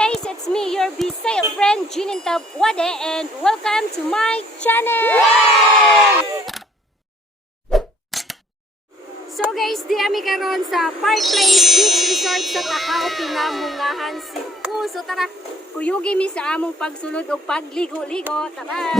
guys, it's me, your Bisaya friend, J-Nyn and welcome to my channel! So guys, di kami karon sa Park Place Beach Resort sa Tajao, Pinamungajan, Cebu. So tara, kuyugi mi sa among pagsulod o pagligo-ligo. Tara!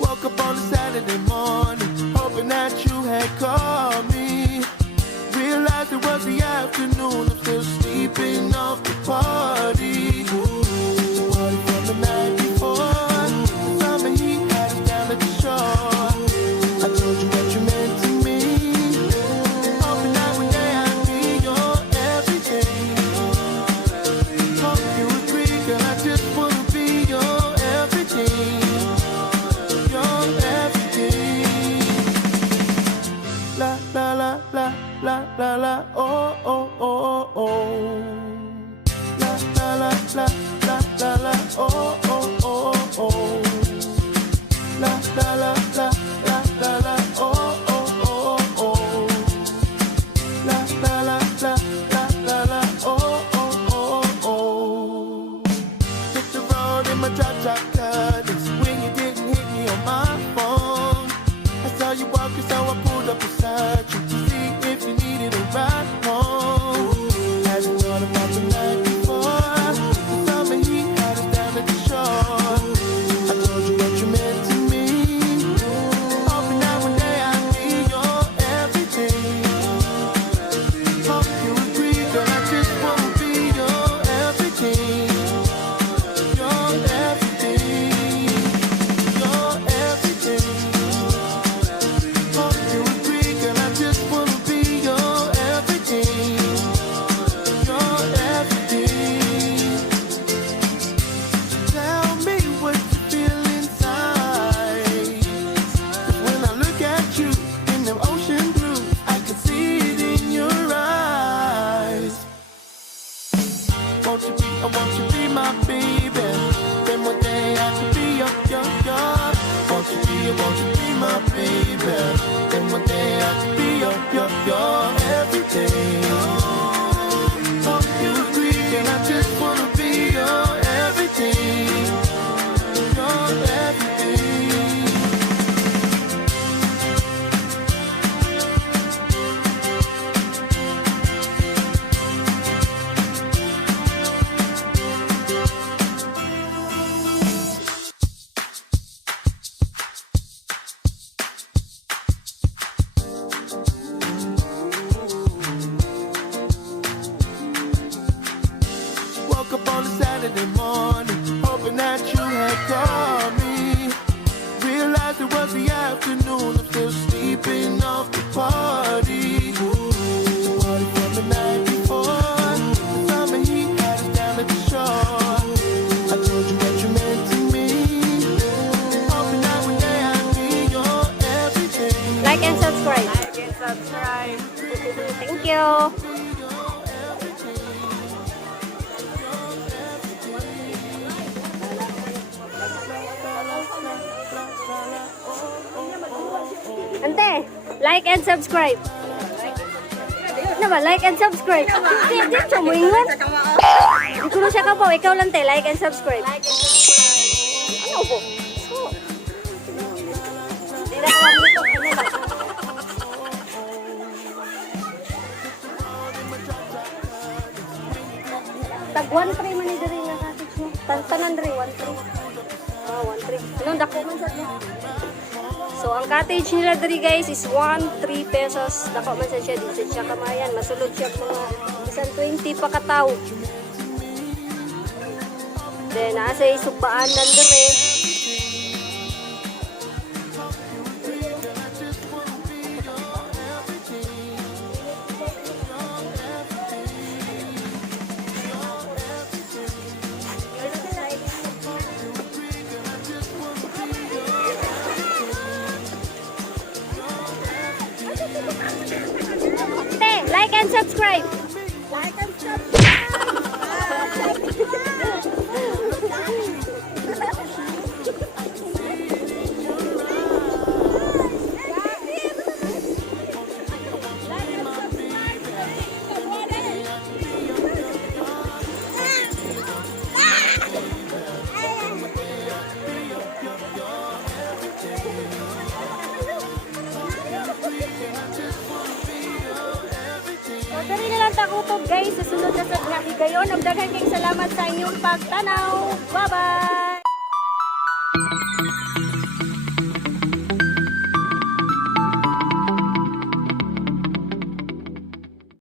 Woke up on a Saturday morning, hoping that you had called me. Realized it was the afternoon, I'm still sleeping off the party. The party from the night before, the summer heat had us down at the shore. I told you what you meant to me, hoping that one day I'd be your everything. Hope you agree, girl, I just wanna be your everything. La la la la la la la oh oh oh oh. La la la la la la la oh oh oh oh. La la la la la la la oh oh oh oh. La la la la la la la oh oh oh oh. Hit the road in my drop car. That's when you didn't hit me on my phone. I saw you walking, so I pulled up beside you to see if you needed a ride home. Hadn't thought about the night before. The summer heat had us down at the shore. I told you what you meant to me, hoping that one day I'd be your everything. Hope you agree, girl, I just wanna be your everything. Your everything. Your everything. Hope you agree, girl, I just wanna be your everything. Your everything. Tell me what you feel inside. 'Cause when I look at you in the ocean blue, I can see it in your eyes. I want you be my baby. Then one day I could be your. Won't you be my baby? Then one day I could be your everything. Hope you agree, and I just wanna be your everything. Your everything. Woke up on a Saturday morning, hoping that you had called me. Realized it was the afternoon, I'm still sleeping off the party. The party from the night before, the summer heat had us down at the shore. I told you what you meant to me, hoping that one day I'd be your everything. Like and subscribe. Thank you. Ante, like and subscribe. Ano ba? Like and subscribe. Hindi siya mo ingon. Hindi ko na siya ka po. Ikaw lang te. Like and subscribe. Ano po? Hindi na ko lang dito. Ano ba? Tag 1-3 man ni diri nga cottage mo. Tanan diri 1-3. Ah, 1-3. Anong dako man sa niya? So, ang cottage nila diri guys is 1-3 pesos. Dako man sa siya. Di siya kamayan. Masulod siya mga isang 20 pa kataw. Then, nasa isubaan lang diri. and subscribe. Like and subscribe. So, dali na lang takutog guys. Sa sunod na sa higayon. Ang daghang kayong salamat sa inyong pagtanaw. Bye-bye!